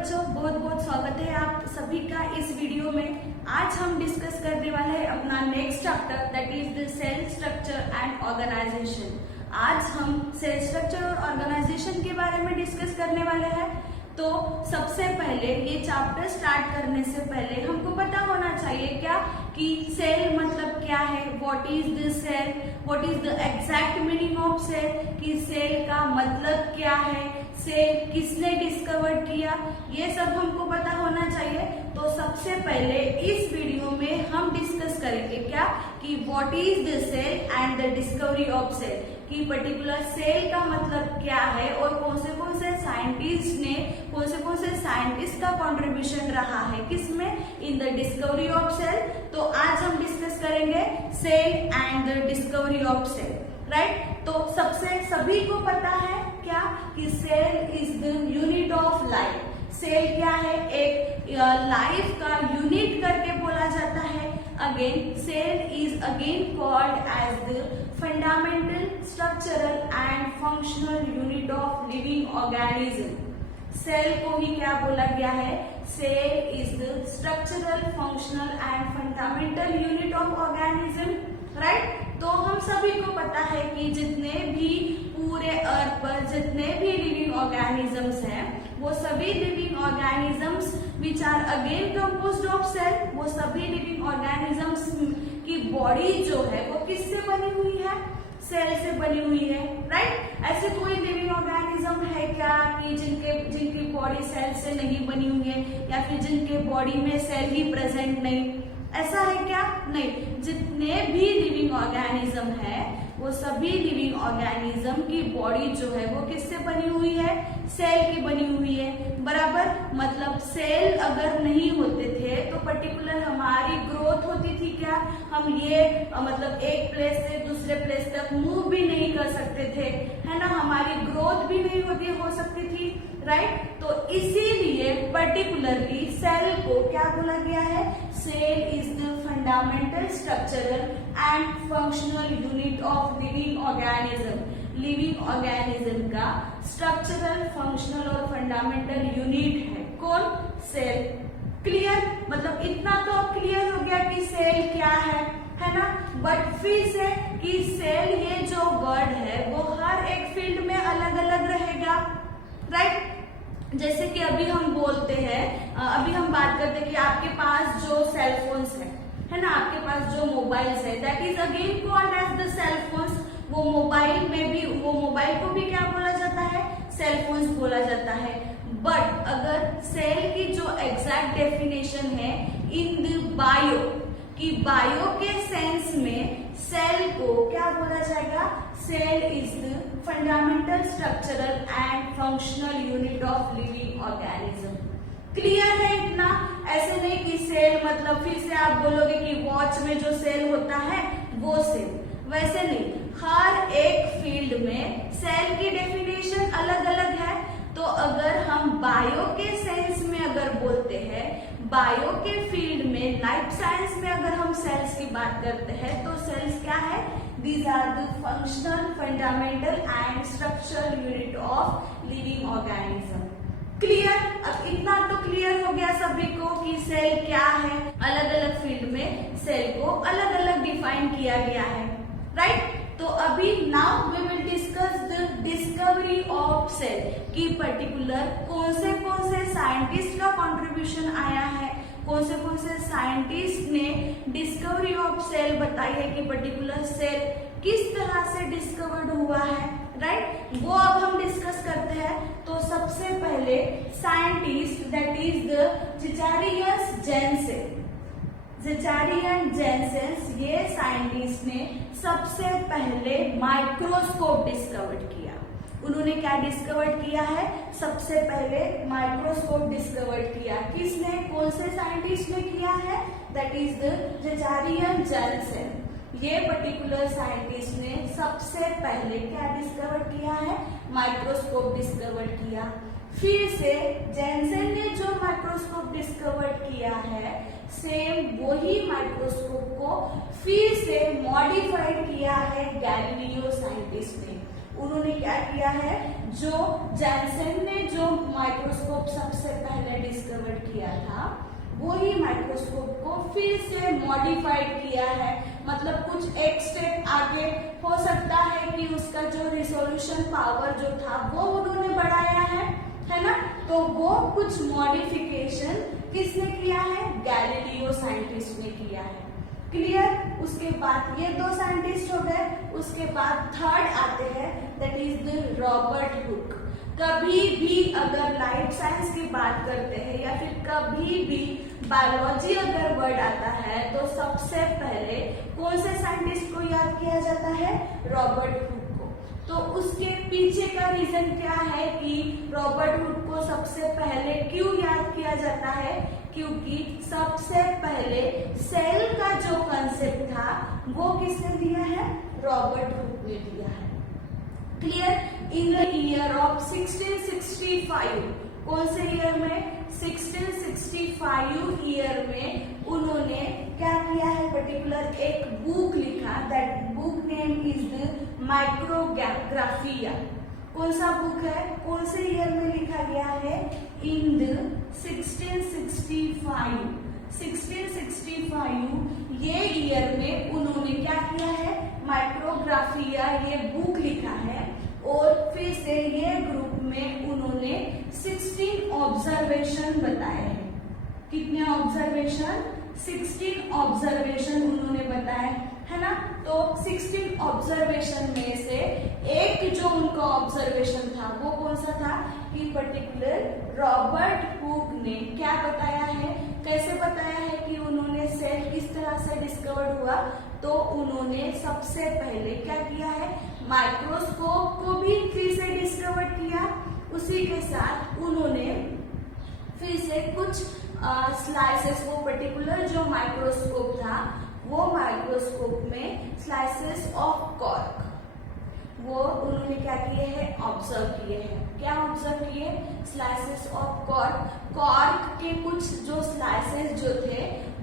बच्चों, बहुत बहुत स्वागत है आप सभी का इस वीडियो में। आज हम डिस्कस करने वाले हैं अपना next chapter that is the cell structure and organisation. आज हम सेल स्ट्रक्चर और ऑर्गेनाइजेशन के बारे में डिस्कस करने वाले हैं। तो सबसे पहले ये चैप्टर स्टार्ट करने से पहले हमको पता होना चाहिए क्या कि सेल मतलब क्या है, what is the cell, what is the exact meaning of cell, कि सेल का मतलब क्या है, सेल किसने डिस्कवर किया, ये सब हमको पता होना चाहिए। तो सबसे पहले इस वीडियो में हम डिस्कस करेंगे क्या कि what is the cell and the discovery of cell, कि पर्टिकुलर सेल का मतलब क्या है और कौन से साइंटिस्ट का कंट्रीब्यूशन रहा है किसमें, in the discovery of cell. तो आज हम डिस्कस करेंगे cell and the discovery of cell, right. तो सभी को पता है क्या कि cell is the unit of life. Cell क्या है, एक लाइफ का यूनिट करके बोला जाता है। Again cell is again called as the fundamental structural and functional unit of living organism. Cell को ही क्या बोला गया है, cell is the structural functional and fundamental unit of organism, right. तो हम सभी को पता है कि जितने भी पूरे अर्थ पर जितने भी लिविंग ऑर्गेनिजम्स हैं, वो सभी living organisms which are again composed of cell, वो सभी लिविंग ऑर्गेनिजम्स की बॉडी जो है वो किससे बनी हुई है, सेल से बनी हुई है, राइट। ऐसे कोई लिविंग ऑर्गेनिज्म है क्या कि जिनकी बॉडी सेल से नहीं बनी हुई है, या फिर जिनके बॉडी में सेल ही प्रेजेंट नहीं, ऐसा है क्या? नहीं। जितने भी लिविंग ऑर्गेनिज्म है वो सभी लिविंग ऑर्गेनिज्म की बॉडी जो है वो किससे बनी हुई है, सेल की बनी हुई है, बराबर। मतलब सेल अगर नहीं होते थे तो पर्टिकुलर हमारी ग्रोथ होती थी क्या, हम ये मतलब एक प्लेस से दूसरे प्लेस तक मूव भी नहीं कर सकते थे, है ना, हमारी ग्रोथ भी नहीं हो सकती थी, राइट। तो इसीलिए पर्टिकुलरली सेल को क्या बोला गया है, cell is the fundamental structural and functional unit of living organism. Living organism का स्ट्रक्चरल, फंक्शनल और फंडामेंटल यूनिट है कौन, सेल। क्लियर, मतलब इतना तो क्लियर हो गया कि सेल क्या है ना। बट फिर से कि सेल ये जो वर्ड है वो हर एक फील्ड में अलग अलग रहेगा, राइट। जैसे कि अभी हम बोलते हैं, अभी हम बात करते हैं कि आपके पास जो सेल फोन्स है ना, आपके पास जो मोबाइल्स है, that is again called as the cell phones. वो मोबाइल को भी क्या बोला जाता है, सेल फोन्स बोला जाता है। बट अगर सेल की जो एग्जैक्ट डेफिनेशन है इन द बायो, कि बायो के सेंस में सेल को क्या बोला जाएगा, cell is the fundamental structural and functional unit of living organism. Clear है इतना? ऐसे नहीं कि सेल मतलब फिर से आप बोलोगे कि वॉच में जो सेल होता है वो सेल, वैसे नहीं। हर एक फील्ड में सेल की डेफिनेशन अलग अलग है। तो अगर हम बायो के सेंस में अगर बोलते हैं, बायो के फील्ड में, लाइफ साइंस में अगर हम सेल्स की बात करते हैं तो सेल्स क्या है, these are the functional, fundamental and structural unit of living organism. Clear? अब इतना तो क्लियर हो गया सभी को कि सेल क्या है। अलग अलग फील्ड में सेल को अलग अलग डिफाइन किया गया है, राइट। तो अभी now we will discuss the discovery of cell, कि पर्टिकुलर कौन से साइंटिस्ट का कंट्रीब्यूशन आया है, कौन से साइंटिस्ट ने डिस्कवरी ऑफ सेल बताई है कि पर्टिकुलर सेल किस तरह से डिस्कवर्ड हुआ है, राइट। वो अब हम डिस्कस करते हैं। तो सबसे पहले scientist that is the Zacharias Janssen. Zacharias Janssen ये साइंटिस्ट ने सबसे पहले माइक्रोस्कोप डिस्कवर्ड किया। उन्होंने क्या डिस्कवर्ड किया है, सबसे पहले माइक्रोस्कोप डिस्कवर्ड किया। किसने, कौन से साइंटिस्ट ने किया है, that is the Zacharias Janssen. ये पर्टिकुलर साइंटिस्ट ने सबसे पहले क्या डिस्कवर किया है, माइक्रोस्कोप डिस्कवर किया। फिर से जेनसेन ने जो माइक्रोस्कोप डिस्कवर किया है, सेम वही माइक्रोस्कोप को फिर से मॉडिफाइड किया है गैलीलियो साइंटिस्ट ने। उन्होंने क्या किया है, जो जेनसेन ने जो माइक्रोस्कोप सबसे पहले डिस्कवर किया था वो ही माइक्रोस्कोप को फिर से मॉडिफाइड किया है, मतलब कुछ एक स्टेप आगे हो सकता है कि उसका जो रिसोल्यूशन पावर जो था वो उन्होंने बढ़ाया है ना। तो वो कुछ मॉडिफिकेशन किसने किया है, गैलीलियो साइंटिस्ट ने किया है। क्लियर। उसके बाद ये दो साइंटिस्ट हो गए, उसके बाद थर्ड आते हैं that is the Robert Hooke. कभी भी अगर लाइफ साइंस की बात करते हैं या फिर कभी भी बायोलॉजी अगर वर्ड आता है तो सबसे पहले कौन से साइंटिस्ट को याद किया जाता है, रॉबर्ट हुक को। तो उसके पीछे का रीजन क्या है कि रॉबर्ट हुक को सबसे पहले क्यों याद किया जाता है, क्योंकि सबसे पहले सेल का जो कंसेप्ट था वो किसने दिया है, रॉबर्ट हुक ने दिया है। Clear. In the year of 1665, कौन से ईयर में, 1665 ईयर में उन्होंने क्या किया है, पर्टिकुलर एक बुक लिखा, that book name is the Micrographia. कौन सा बुक है, कौन से ईयर में लिखा गया है, इन द 1665 ये ईयर में उन्होंने क्या किया है, माइक्रोग्राफिया ये बुक लिखा है। और फिर से ये ग्रुप में उन्होंने 16 ऑब्जर्वेशन बताए हैं। कितने ऑब्जर्वेशन, 16 ऑब्जर्वेशन उन्होंने बताए है ना। तो 16 ऑब्जर्वेशन में से एक जो उनका ऑब्जर्वेशन था वो कौन सा था कि पर्टिकुलर रॉबर्ट हुक ने क्या बताया है, कैसे बताया है कि उन्होंने सेल किस तरह से डिस्कवर हुआ। तो उन्होंने सबसे पहले क्या किया है, माइक्रोस्कोप को भी फिर से डिस्कवर किया। उसी के साथ उन्होंने फिर से कुछ स्लाइसेस, वो पर्टिकुलर जो माइक्रोस्कोप था वो माइक्रोस्कोप में स्लाइसेस ऑफ कॉर्क वो उन्होंने क्या किए हैं, ऑब्जर्व किए हैं। क्या ऑब्जर्व किए, स्लाइसेस ऑफ कॉर्क। कॉर्क के कुछ जो स्लाइसेस जो थे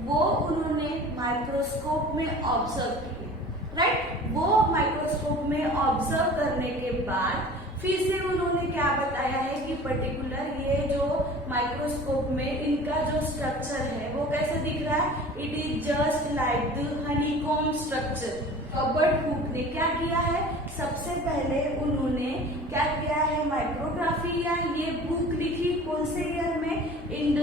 वो उन्होंने माइक्रोस्कोप में ऑब्जर्व किए, राइट। वो माइक्रोस्कोप में ऑब्जर्व करने के बाद फिर से उन्होंने क्या बताया है कि पर्टिकुलर ये जो माइक्रोस्कोप में इनका जो स्ट्रक्चर है वो कैसे दिख रहा है, it is just like the honeycomb structure. Robert Hooke ने क्या किया है, सबसे पहले उन्होंने क्या किया है, माइक्रोग्राफी या ये बुक लिखी कौन से ईयर में, इन द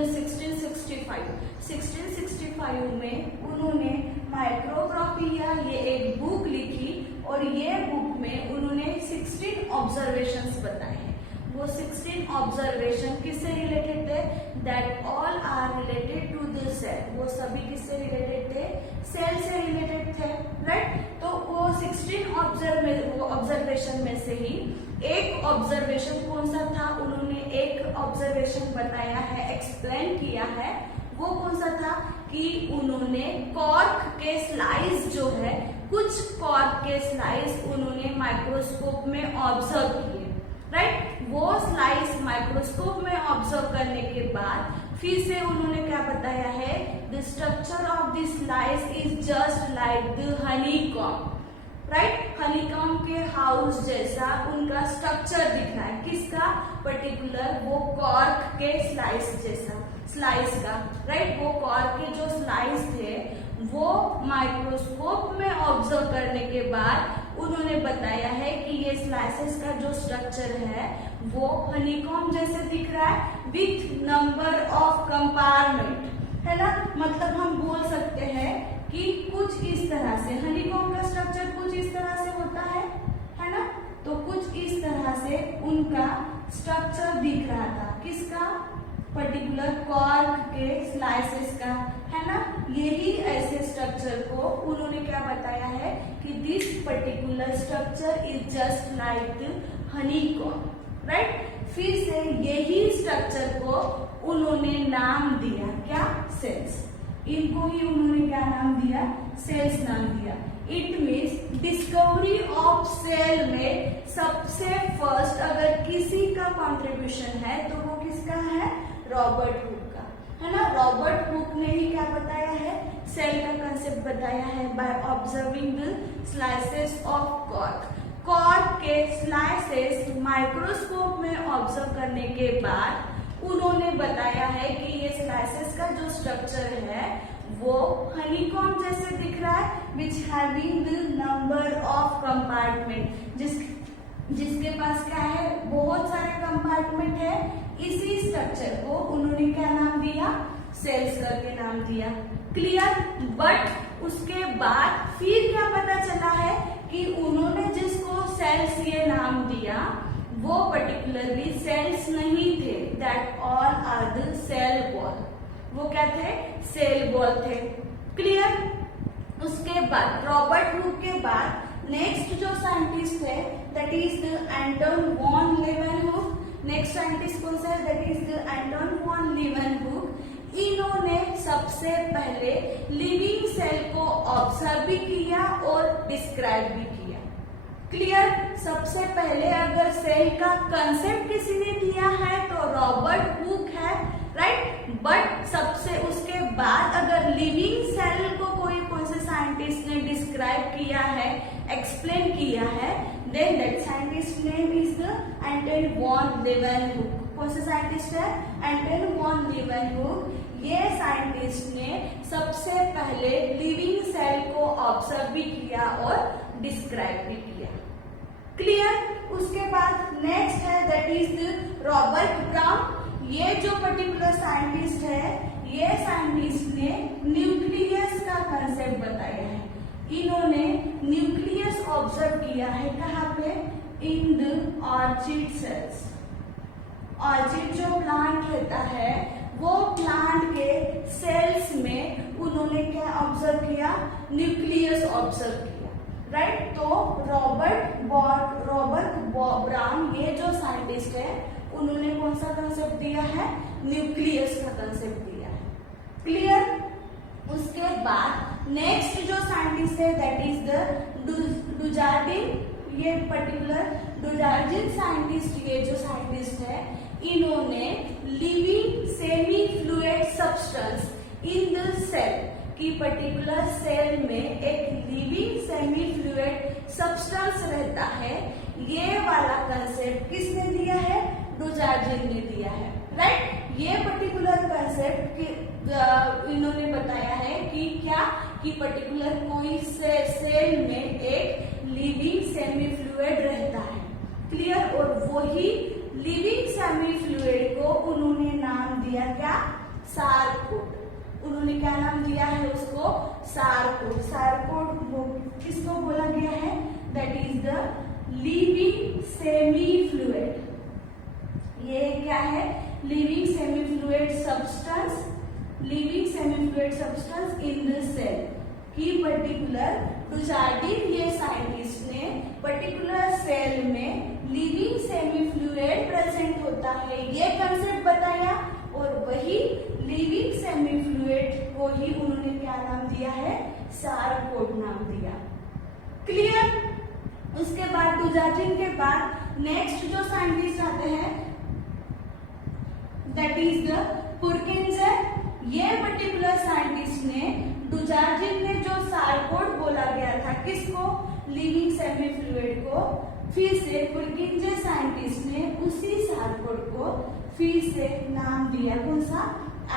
1665 में उन्होंने माइक्रोग्राफी या ये एक बुक लिखी और ये बुक में उन्होंने 16 ऑब्जर्वेशंस बताए हैं। वो 16 ऑब्जर्वेशन किससे रिलेटेड थे, that all are related to the cell. वो सभी किससे रिलेटेड थे, सेल से रिलेटेड थे, राइट। तो वो 16 ऑब्जर्वेशन में से ही एक ऑब्जर्वेशन कौन सा था, उन्होंने एक ऑब्जर्वेशन बताया है, एक्सप्लेन किया है। वो कौन सा था कि उन्होंने कॉर्क के स्लाइस जो है, कुछ कॉर्क के स्लाइस उन्होंने माइक्रोस्कोप में ऑब्जर्व किए, राइट। वो स्लाइस माइक्रोस्कोप में ऑब्जर्व करने के बाद फिर से उन्होंने क्या बताया है, the structure of the slice is just like the honeycomb, right. Honeycomb के हाउस जैसा उनका स्ट्रक्चर दिख रहा है, किसका, पर्टिकुलर वो कॉर्क के स्लाइस जैसा, स्लाइस का, राइट। वो कॉर्क के जो स्लाइस थे वो माइक्रोस्कोप में ऑब्जर्व करने के बाद उन्होंने बताया है कि ये स्लाइसेस का जो स्ट्रक्चर है वो हनीकॉम्ब जैसे दिख रहा है विथ नंबर ऑफ कंपार्टमेंट, है ना। मतलब हम बोल सकते हैं कि कुछ इस तरह से हनीकॉम्ब का स्ट्रक्चर कुछ इस तरह से होता है ना। तो कुछ इस तरह से उनका स्ट्रक्चर दिख रहा था, किसका, पर्टिकुलर कॉर्क के स्लाइसेस का, है ना। यही ऐसे स्ट्रक्चर को उन्होंने क्या बताया है कि this particular structure is just like honeycomb, right. फिर से यही स्ट्रक्चर को उन्होंने नाम दिया, क्या, सेल्स। इनको ही उन्होंने क्या नाम दिया, सेल्स नाम दिया। It means discovery of cell में सबसे फर्स्ट अगर किसी का कॉन्ट्रीब्यूशन है तो वो किसका है, रॉबर्ट हुक का, है ना। रॉबर्ट हुक ने ही क्या बताया है, सेल का कंसेप्ट बताया है by observing the slices of cork. Cork के स्लाइसेस माइक्रोस्कोप में ऑब्जर्व करने के बाद उन्होंने बताया है कि गैसेस का जो स्ट्रक्चर है वो हनीकॉम्ब जैसे दिख रहा है, which having the number of compartment, जिसके पास क्या है, बहुत सारे कंपार्टमेंट है। इसी स्ट्रक्चर को उन्होंने क्या नाम दिया, सेल्स करके नाम दिया। क्लियर। बट उसके बाद फिर क्या पता चला है कि उन्होंने जिसको सेल्स ये नाम दिया वो पर्टिकुलरली सेल्स नहीं थे, that all are the cell wall. वो क्या थे, सेल वॉल थे। क्लियर। उसके बाद रॉबर्ट हुक के बाद नेक्स्ट जो साइंटिस्ट है that is the Anton von Leeuwenhoek. Next scientist कौन सा है, that is the Anton von Leeuwenhoek. इन्होंने सबसे पहले लिविंग सेल को ऑब्जर्व भी किया और डिस्क्राइब भी किया। क्लियर। सबसे पहले अगर सेल का कंसेप्ट किसी ने दिया है तो रॉबर्ट हुक है, राइट। बट सबसे उसके बाद अगर लिविंग सेल को कोई से साइंटिस्ट ने डिस्क्राइब किया है, एक्सप्लेन किया है, then that scientist name is the Anton von Leeuwenhoek. कौन सा साइंटिस्ट है, एंटन वॉन लीवेनहुक। ये साइंटिस्ट ने सबसे पहले लिविंग सेल को ऑब्जर्व भी किया और डिस्क्राइब भी किया। क्लियर। उसके बाद नेक्स्ट है that is the Robert brown. ये जो पर्टिकुलर साइंटिस्ट है, ये साइंटिस्ट ने न्यूक्लियस का कंसेप्ट बताया है। इन्होंने न्यूक्लियस ऑब्जर्व किया है कहाँ पे, in the orchid cells. Orchid जो प्लांट रहता है वो प्लांट के सेल्स में उन्होंने क्या ऑब्जर्व किया, न्यूक्लियस ऑब्जर्व किया, राइट। तो रॉबर्ट ब्राउन ये जो साइंटिस्ट है उन्होंने कौन सा कंसेप्ट दिया है, न्यूक्लियस का कंसेप्ट दिया है। क्लियर। उसके बाद नेक्स्ट जो साइंटिस्ट है दैट इज द डुजार्डिन। ये पर्टिकुलर डुजार्डिन साइंटिस्ट, ये जो साइंटिस्ट है इन्होंने living semi fluid substance in the cell की पर्टिकुलर सेल में एक लिविंग सेमी फ्लूइड सब्सटेंस रहता है, ये वाला कंसेप्ट किसने दिया है, डुजार्डिन ने दिया है, राइट। ये पर्टिकुलर कंसेप्ट इन्होंने बताया है कि क्या, कि पर्टिकुलर कोई सेल में एक लिविंग सेमी फ्लूइड रहता है। क्लियर। और वही लिविंग सेमी फ्लूइड को उन्होंने नाम दिया क्या, सारकोड। उन्होंने क्या नाम दिया है उसको, सारकोड। सारकोड किसको बोला गया है, that is the living semi fluid. ये क्या है, living semi fluid substance, living semi fluid substance in the cell की पर्टिकुलर डुजार्डिन ये साइंटिस्ट ने पर्टिकुलर सेल में लिविंग सेमी फ्लूइड प्रेजेंट होता है ये कंसेप्ट बताया, और वही लिविंग सेमी फ्लूइड को ही उन्होंने क्या नाम दिया है, सारकोड नाम दिया। क्लियर। उसके बाद डुजार्डिन के बाद नेक्स्ट जो साइंटिस्ट आते हैं दैट इज द पुरकिंजर। ये पर्टिकुलर साइंटिस्ट ने डुजार्डिन ने जो सारकोड बोला गया था किसको, लिविंग सेमी फ्लूइड को, फिर से पुरकिंजर साइंटिस्ट ने उसी सारकोड को फिर से नाम दिया, कौन सा,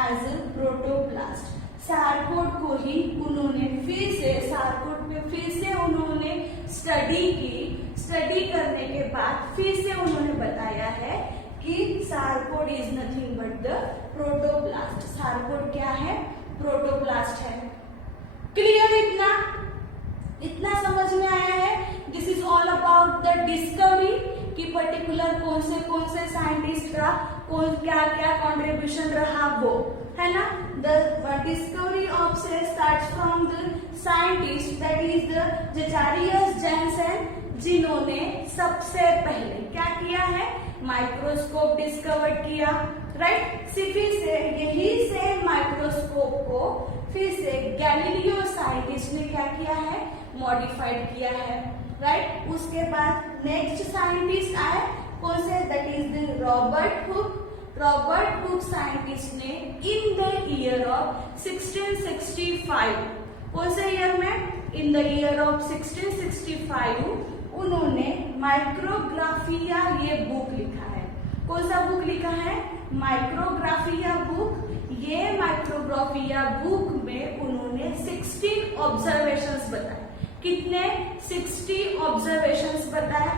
एज ए प्रोटोप्लास्ट। सारकोड को ही उन्होंने फिर से, सारकोड पे फिर से उन्होंने स्टडी की। स्टडी करने के बाद फिर से उन्होंने बताया है कि sarcode is nothing but the protoplast. Sarcode क्या है, प्रोटोप्लास्ट है। क्लियर। इतना समझ में आया है। This is all about the discovery कि पर्टिकुलर कौन से साइंटिस्ट का कौन क्या क्या कॉन्ट्रीब्यूशन रहा वो, है ना। The discovery of cell starts from the scientist that is the Zacharias Janssen, जिन्होंने सबसे पहले क्या किया है, माइक्रोस्कोप डिस्कवर किया, राइट। फिर से यही से माइक्रोस्कोप को फिर से गैलीलियो साइंटिस्ट ने क्या किया है, मॉडिफाइड किया है, राइट। उसके बाद नेक्स्ट साइंटिस्ट आए कौन से, that is the Robert Hooke. Robert Hooke scientist ने इन द ईयर ऑफ 1665, कौन से ईयर में, इन द ईयर ऑफ 1665 उन्होंने माइक्रोग्राफिया ये बुक लिखा है। कौन सा बुक लिखा है, माइक्रोग्राफिया बुक। ये मोनोग्राफी या बुक में उन्होंने 16 ऑब्जर्वेशंस बताए। कितने? 60 ऑब्जर्वेशंस बताए।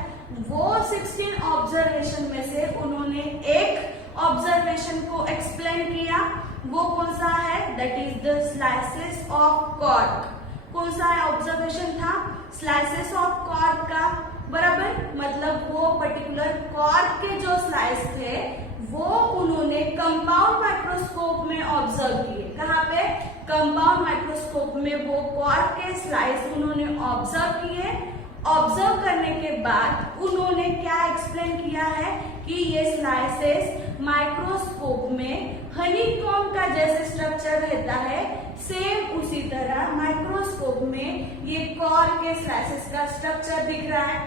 वो 16 ऑब्जर्वेशन में से उन्होंने एक ऑब्जर्वेशन को एक्सप्लेन किया। वो कौन सा है? That is the slices of cork. कौन सा ऑब्जर्वेशन था? स्लाइसेस ऑफ कॉर्क का, बराबर। मतलब वो पर्टिकुलर कॉर्क के जो स्लाइस थे वो उन्होंने कंपाउंड माइक्रोस्कोप में ऑब्जर्व किए। कहाँ पे? कंपाउंड माइक्रोस्कोप में वो कॉर्क के स्लाइस उन्होंने ऑब्जर्व किए। ऑब्जर्व करने के बाद उन्होंने क्या एक्सप्लेन किया है कि ये स्लाइसेस माइक्रोस्कोप में हनीकॉम्ब का जैसे स्ट्रक्चर रहता है, सेम उसी तरह माइक्रोस्कोप में ये कॉर्क के स्लाइसेस का स्ट्रक्चर दिख रहा है,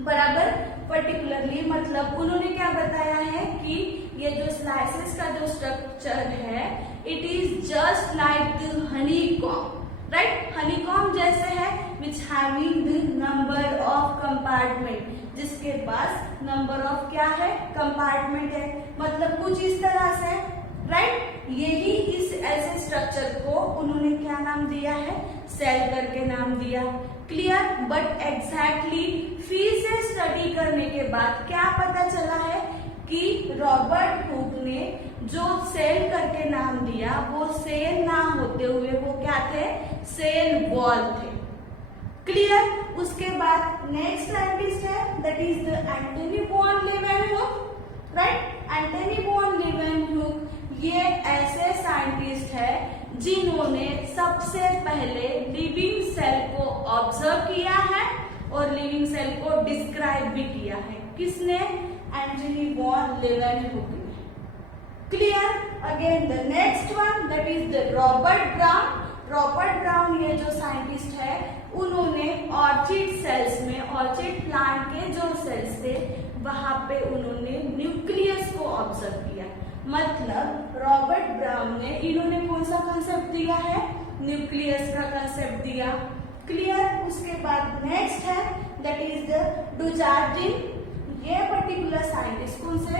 बराबर। पर्टिकुलरली मतलब उन्होंने क्या बताया है कि ये जो स्लाइसेस का जो स्ट्रक्चर है it is just like the honeycomb, right. Honeycomb जैसे है which having the number of compartment, जिसके पास नंबर ऑफ क्या है? कंपार्टमेंट है। मतलब कुछ इस तरह से, राइट। यही इस ऐसे स्ट्रक्चर को उन्होंने क्या नाम दिया है? सेल करके नाम दिया। क्लियर? बट एग्जैक्टली फिर से स्टडी करने के बाद क्या पता चला है कि रॉबर्ट हुक ने जो सेल करके नाम दिया वो सेल ना होते हुए वो क्या थे? सेल वॉल थे। क्लियर? उसके बाद नेक्स्ट साइंटिस्ट है that is the Antony von Leeuwenhoek, right. Antony von Leeuwenhoek ये ऐसे साइंटिस्ट है जिन्होंने सबसे पहले लिविंग सेल को ऑब्जर्व किया है और लिविंग सेल को डिस्क्राइब भी किया है। किसने? एंटनी वॉन लीवेनहुक ने। Clear? Again the next one that is the Robert brown. Robert brown ये जो साइंटिस्ट है उन्होंने ऑर्चिड सेल्स में, ऑर्चिड प्लांट के जो सेल्स थे वहां पे उन्होंने न्यूक्लियस को ऑब्जर्व किया। मतलब रॉबर्ट ब्राउन ने, इन्होंने कौन सा कंसेप्ट दिया है? न्यूक्लियस का कंसेप्ट दिया। क्लियर? उसके बाद नेक्स्ट है दैट इज द डुजार्डिन। ये पर्टिकुलर साइंटिस्ट कौन से?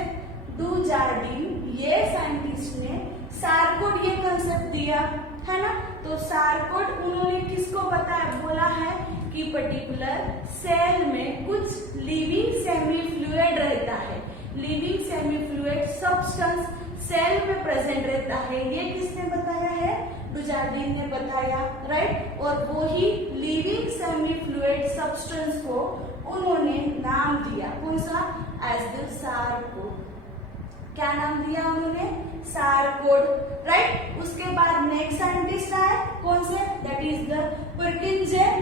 डुजार्डिन ये साइंटिस्ट ने सार्कोड ये कंसेप्ट दिया है ना। तो सार्कोड उन्होंने किसको बताया? बोला है कि पर्टिकुलर सेल में कुछ लिविंग सेमी फ्लूइड रहता है। Living semi fluid substance cell में प्रेजेंट रहता है। ये किसने बताया है? डुजार्डिन ने बताया, राइट। और वो ही लिविंग सेमी फ्लूइड सब्सटेंस को उन्होंने नाम दिया। कौन सा? As the sarcode. क्या नाम दिया उन्होंने? Sarcode, right. उसके बाद नेक्स्ट साइंटिस्ट आए कौन से? That is the Perkinson.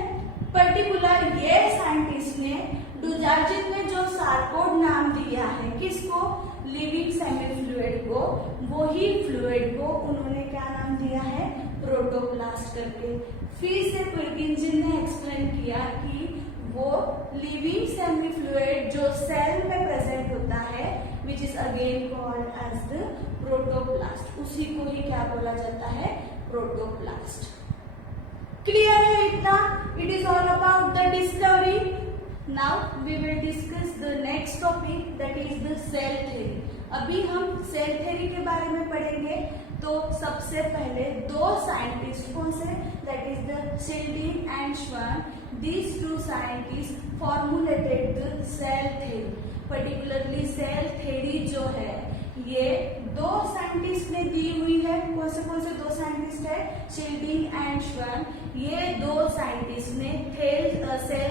Particular ये साइंटिस्ट ने, डुजार्डिन ने जो सार्कोड नाम दिया है किसको? लिविंग सेमी फ्लूइड को, वो ही फ्लूइड को उन्होंने क्या नाम दिया है? प्रोटोप्लास्ट करके। फिर से पर्किंसन ने एक्सप्लेन किया कि वो लिविंग सेमी फ्लूइड जो सेल में प्रेजेंट होता है which is again called as the protoplast, उसी को ही क्या बोला जाता है? प्रोटोप्लास्ट। क्लियर है इतना? It is all about the discovery. Now we will discuss the next topic that is the cell theory. अभी हम सेल थ्योरी के बारे में पढ़ेंगे। तो सबसे पहले दो साइंटिस्ट कौन से? That is the Schleiden and Schwann. These two scientists formulated the cell theory. Particularly cell theory जो है ये दो साइंटिस्ट ने दी हुई है। कौन से दो साइंटिस्ट है? शिल्डिंग एंड श्वान। ये दो साइंटिस्ट ने सेल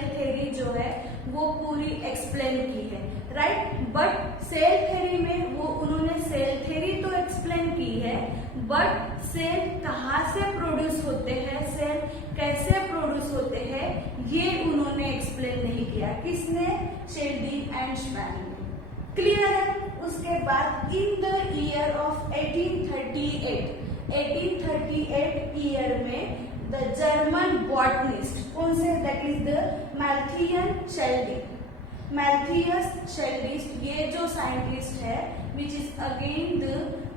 थ्योरी जो है वो पूरी एक्सप्लेन की है, राइट। बट सेल थ्योरी में वो उन्होंने सेल थ्योरी तो एक्सप्लेन की है, बट सेल कहाँ से प्रोड्यूस होते हैं, सेल कैसे प्रोड्यूस होते हैं, ये उन्होंने एक्सप्लेन नहीं किया। किसने? शिल्डिंग एंड श्वान ने। क्लियर है? उसके बाद in the year of 1838 year में द जर्मन बॉटनिस्ट कौन से? That is the Matthias Schleiden. Matthias शेल्डिस्ट ये जो साइंटिस्ट है which is again the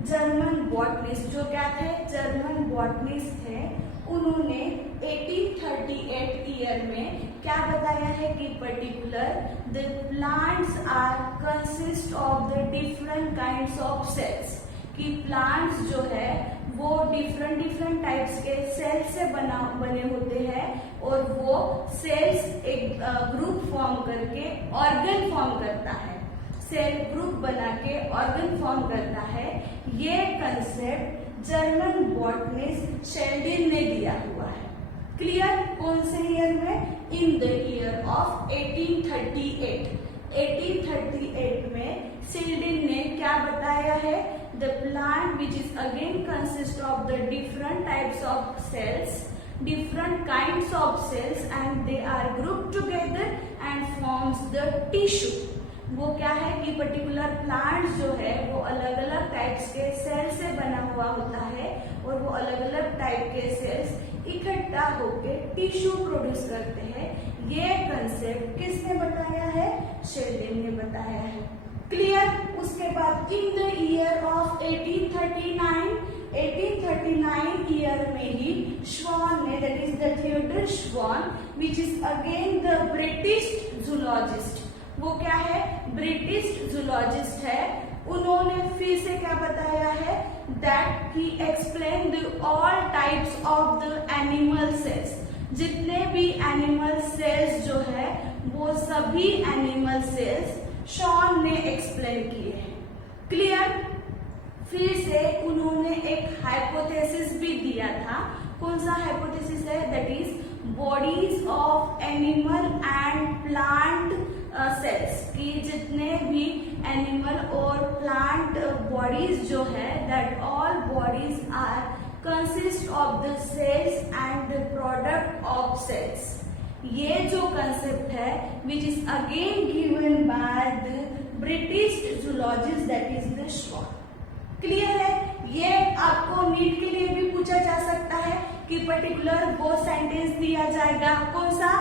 German botanist, जो क्या थे? जर्मन बॉटनिस्ट थे। उन्होंने 1838 ईयर में क्या बताया है कि particular the plants are consist of the different kinds of cells. कि प्लांट्स जो है वो डिफरेंट डिफरेंट टाइप्स के सेल्स से बने होते हैं और वो सेल्स एक ग्रुप फॉर्म करके ऑर्गन फॉर्म करता है, सेल ग्रुप बना के ऑर्गन फॉर्म करता है। ये कंसेप्ट जर्मन बॉटनिस्ट शेल्डिन ने दिया हुआ है। क्लियर? कौन से ईयर में? इन द ईयर ऑफ 1838। 1838 में शेल्डिन ने क्या बताया है? The plant which is again consists of the different types of cells, different kinds of cells and they are grouped together and forms the tissue. वो क्या है कि पर्टिकुलर प्लांट जो है वो अलग अलग टाइप्स के सेल से बना हुआ होता है और वो अलग अलग टाइप के सेल्स इकट्ठा होकर टिश्यू प्रोड्यूस करते हैं। ये कंसेप्ट किसने बताया है? शेल्डिन ने बताया है। क्लियर? उसके बाद in the year of 1839 year में ही श्वान ने, दैट इज द थियोडर श्वान, विच is again the British zoologist. वो क्या है? ब्रिटिश जूलॉजिस्ट है। उन्होंने फिर से क्या बताया है? That he explained all types of the animal cells. जितने भी एनिमल सेल्स जो है वो सभी एनिमल सेल्स शॉन ने एक्सप्लेन किए हैं। क्लियर? फिर से उन्होंने एक हाइपोथेसिस भी दिया था। कौन सा हाइपोथेसिस है? That is bodies of animal and plant cells, कि जितने भी एनिमल और प्लांट बॉडीज जो है that all bodies are consist of the cells and the product of cells. ये जो कंसेप्ट है which is again given by the British zoologist that is the Schwann. Clear है? ये आपको नीट के लिए भी पूछा जा सकता है कि पर्टिकुलर वो सेंटेंस दिया जाएगा। कौन सा?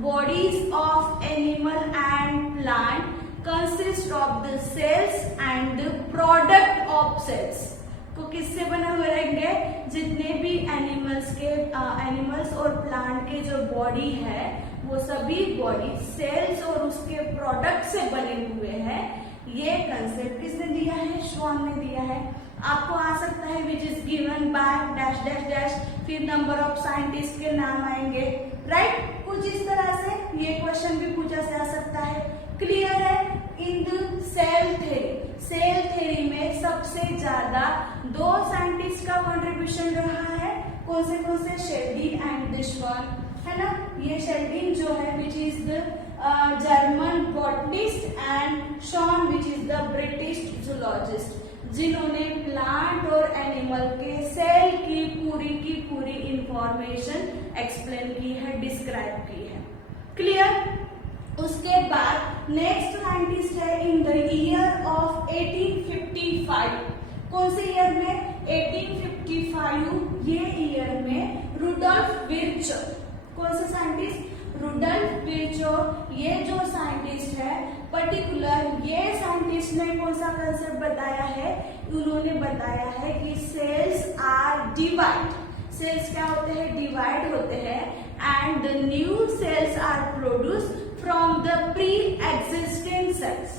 Bodies of animal and plant consist of the cells and the product of cells. तो किससे बना हुए रहेंगे? जितने भी एनिमल्स और प्लांट के जो बॉडी है वो सभी बॉडी सेल्स और उसके प्रोडक्ट से बने हुए हैं। ये कंसेप्ट किसने दिया है? श्वान ने दिया है। आपको आ सकता है which is given by dash dash dash, फिर नंबर ऑफ साइंटिस्ट के नाम आएंगे, राइट? कुछ इस तरह से ये क्वेश्चन भी पूछा जा सकता है। क्लियर है? इन द सेल थ्योरी में सबसे ज्यादा 2 साइंटिस्ट का कंट्रीब्यूशन रहा है। कौन से? शेल्डिन एंड द श्वान, है ना? ये शेल्डिन जो है which is the German botanist and Schwann which is the British zoologist, जिन्होंने प्लांट और एनिमल के सेल की पूरी इंफॉर्मेशन एक्सप्लेन की है, डिस्क्राइब की है। क्लियर? उसके बाद नेक्स्ट साइंटिस्ट है इन द ईयर ऑफ 1855। कौन से ईयर में? 1855। ये ईयर में रुडोल्फ विर्चो। कौन से साइंटिस्ट? Rudolf Virchow. ये जो साइंटिस्ट है पर्टिकुलर, ये साइंटिस्ट ने कौन सा कंसेप्ट बताया है? उन्होंने बताया है कि सेल्स आर डिवाइड। सेल्स क्या होते हैं? डिवाइड होते हैं and the new cells are produce from the pre existing cells.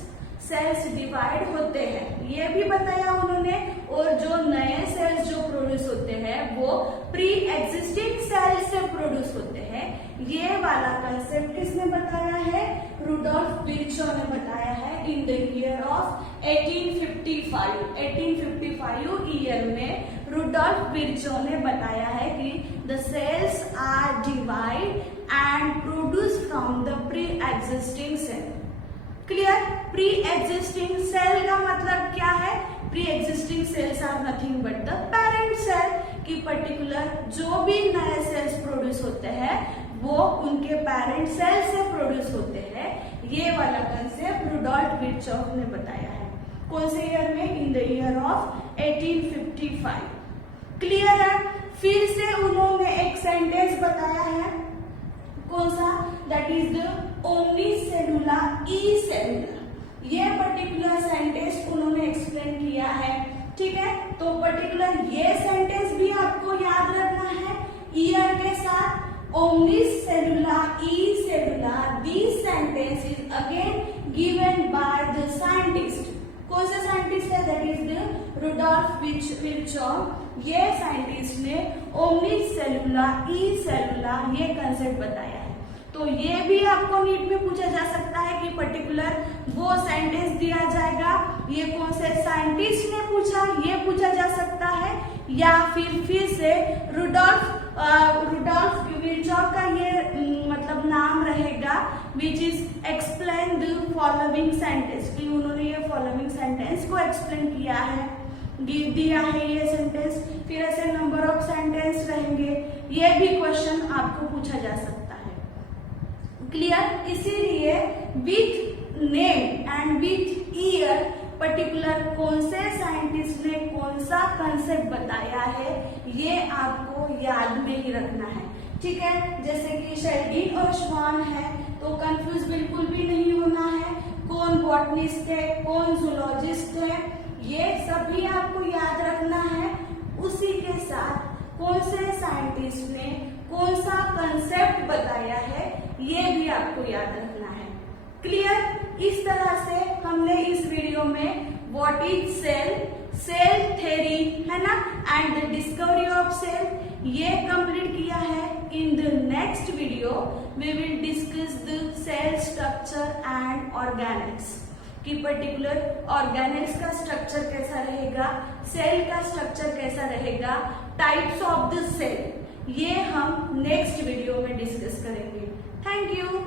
Cells divide होते हैं, ये भी बताया उन्होंने, और जो नए सेल्स जो प्रोड्यूस होते हैं वो प्री एग्जिस्टिंग सेल्स से प्रोड्यूस होते हैं। ये वाला कंसेप्ट किसने बताया है? रुडोल्फ विर्चो ने बताया है in the year of 1855। 1855 year में रुडोल्फ विर्चो ने बताया है कि the cells are divide and produce from the pre existing cell. Clear? Pre existing cell का मतलब क्या है? Pre existing cells are nothing but the parent cell, की पर्टिकुलर जो भी नए सेल्स प्रोड्यूस होते हैं वो उनके पेरेंट सेल से प्रोड्यूस होते हैं। ये वाला कंसेप्ट रुडोल्फ विर्चो ने बताया है। कौन से ईयर में? इन द ईयर ऑफ 1855। क्लियर है? फिर से उन्होंने एक सेंटेंस बताया है। कौन सा? That is the omnicellular e cellular. ये पर्टिकुलर सेंटेंस उन्होंने एक्सप्लेन किया है। ठीक है? तो पर्टिकुलर ये सेंटेंस भी आपको याद रखना है ईयर के साथ। omnicellular, e-cellular, these sentences again given by the scientist. कौन सा साइंटिस्ट है? That is the Rudolf Virchow. ये साइंटिस्ट ने ओमनी सेलुला ई सेलुला ये कंसेप्ट बताया है। तो ये भी आपको नीट में पूछा जा सकता है कि पर्टिकुलर वो सेंटेंस दिया जाएगा, ये कौन से साइंटिस्ट ने पूछा, ये पूछा जा सकता है, या फिर से रुडोल्फ विर्चॉफ का ये मतलब नाम रहेगा which is explain the following sentence, कि उन्होंने ये फॉलोइंग सेंटेंस को एक्सप्लेन किया है, दिया है ये सेंटेंस। फिर ऐसे नंबर ऑफ सेंटेंस रहेंगे, ये भी क्वेश्चन आपको पूछा जा सकता है। क्लियर? इसीलिए with name and with year particular कौन से साइंटिस्ट ने कौन सा कंसेप्ट बताया है, ये आपको याद में ही रखना है। ठीक है, जैसे कि शेल्डीन और श्वान है तो कंफ्यूज बिल्कुल भी नहीं होना है, कौन बॉटनिस्ट है, कौन जूलॉजिस्ट है, ये सभी आपको याद रखना है। उसी के साथ कौन से साइंटिस्ट ने कौन सा कंसेप्ट बताया है, ये भी आपको याद रखना है। क्लियर? इस तरह से हमने इस वीडियो में what is cell, cell theory है ना, and the discovery of cell ये कंप्लीट किया है। In the next video we will discuss the cell structure and organelles, कि पर्टिकुलर ऑर्गेनेल्स का स्ट्रक्चर कैसा रहेगा, सेल का स्ट्रक्चर कैसा रहेगा, टाइप्स ऑफ द सेल, ये हम नेक्स्ट वीडियो में डिस्कस करेंगे। Thank you.